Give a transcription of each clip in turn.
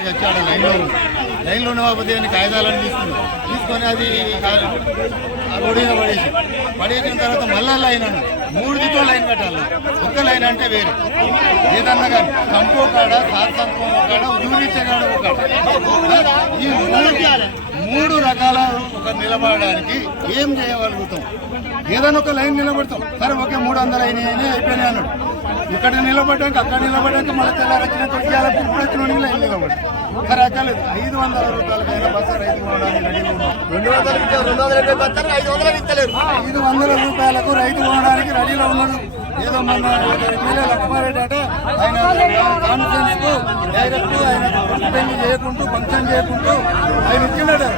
తాగి వచ్చాడు లైన్లో ఉన్న బాబు అని కాగితాలను తీసుకొని అది రోడ్డు మీద పడేసిన తర్వాత మళ్ళా లైన్ అన్న 3 దిక్కుల లైన్ కట్టాలి. ఒక్క లైన్ అంటే వేరే ఏదన్నా కానీ కంపో కాడ సాత్సంపం కాడ ఊరిచ్చే కాడ ఒక ఈ 3 రకాల ఒక నిలబడడానికి ఏం చేయగలుగుతాం? ఏదైనా ఒక లైన్ నిలబడతాం, సరే ఓకే 300 అయినాయి అయిపోయినాయి అన్నాడు. ఇక్కడ నిలబడ్డాక అక్కడ నిలబడ్డాక మళ్ళీ తెల్లారొచ్చిన ఇప్పుడు లైన్ నిలబడ్డాం. సరే అక్కర్లేదు 500 రూపాయలకైనా బస్సు రైతు కొనడానికి రెడీగా ఉన్నాం. 500 రూపాయలకు రైతు కొనడానికి రెడీలో ఉన్నాడు. ఏదో మన ఎమ్మెల్యే లక్ష్మారెడ్డి అంటే ఆయన కాన్ఫరెన్స్ కు డైరెక్ట్ ఆయన పెళ్లి చేయకుంటూ ఫంక్షన్ చేయకుంటూ ఆయన ఇచ్చినాడు.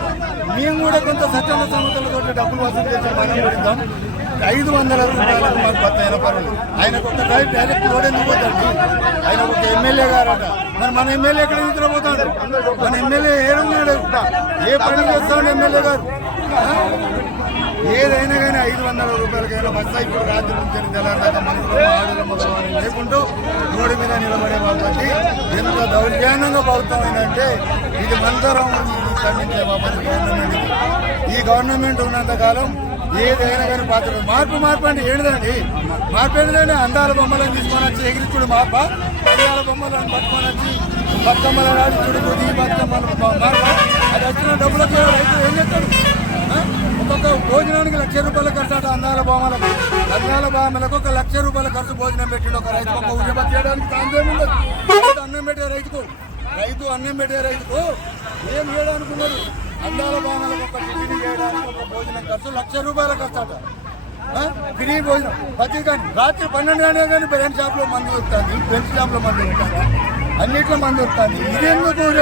మేము కూడా కొంత సత్యన సమతలతో డబ్బులు వసూలు చేసి మనం పెడతాం. 500 రూపాయలకు మాకు 10 అయినా పర్వాలేదు. ఆయనకు ఒక డైరెక్ట్ రోడ్ ఎందుకు పోతాడు? ఆయన ఒక ఎమ్మెల్యే గారట. మరి మన ఎమ్మెల్యే ఎక్కడ నిద్రపోతాడు? మన ఎమ్మెల్యే ఏడున్నాడు? ఏ పని చేస్తాడు ఎమ్మెల్యే గారు? ఏదైనా కానీ 500 రూపాయలకైనా బస్సు ఇప్పుడు రాత్రి నుంచి తెల్లారిదాకా మనసులో ఆడుల మొదలు లేకుంటూ రోడ్డు మీద నిలబడే బాబు ఎంత దౌర్జన్యంగా బాగుతామైందంటే ఇది మందరం ఖండించే బాబు గవర్నమెంట్. ఈ గవర్నమెంట్ ఉన్నంతకాలం ఏదైనా కానీ పాత్ర మార్పు అంటే ఏంటిదండి? మార్పు ఏంటిదండి? అందాల బొమ్మలను తీసుకొని వచ్చి ఎగిరిచుడు మార్ప, అందాల బొమ్మలను పట్టుకొని వచ్చి బతుకమ్మలను ఆడిచుడు ఈ బతుకమ్మలు మార్ప. అది వచ్చిన డబ్బులకి రైతు ఏం చేస్తాడు? ఒక్కొక్క భోజనానికి 1,00,000 రూపాయలు ఖర్చు అట. అందాల బొమ్మలకు 1,00,000 రూపాయల ఖర్చు భోజనం పెట్టిండు ఒక రైతు. ఒక ఉద్యమం చేయడానికి తాందేముండదు. అన్నం పెట్టే రైతుకు ఏం చేయడానుకున్నారు? అందాల బొమ్మలకు ఒక టిఫిన్ చేయడానికి ఒక భోజనం ఖర్చు 1,00,000 రూపాయల ఖర్చు అట. ఫ్రీ భోజనం ప్రతి కానీ రాత్రి 12 గంటల కానీ బెరెంట్ షాప్లో మందు దొరుకుతుంది, బెంచ్ షాప్లో మందు దొరుకుతుంది, అన్నిట్లో మందు దొరుకుతుంది. ఇది ఎందుకు?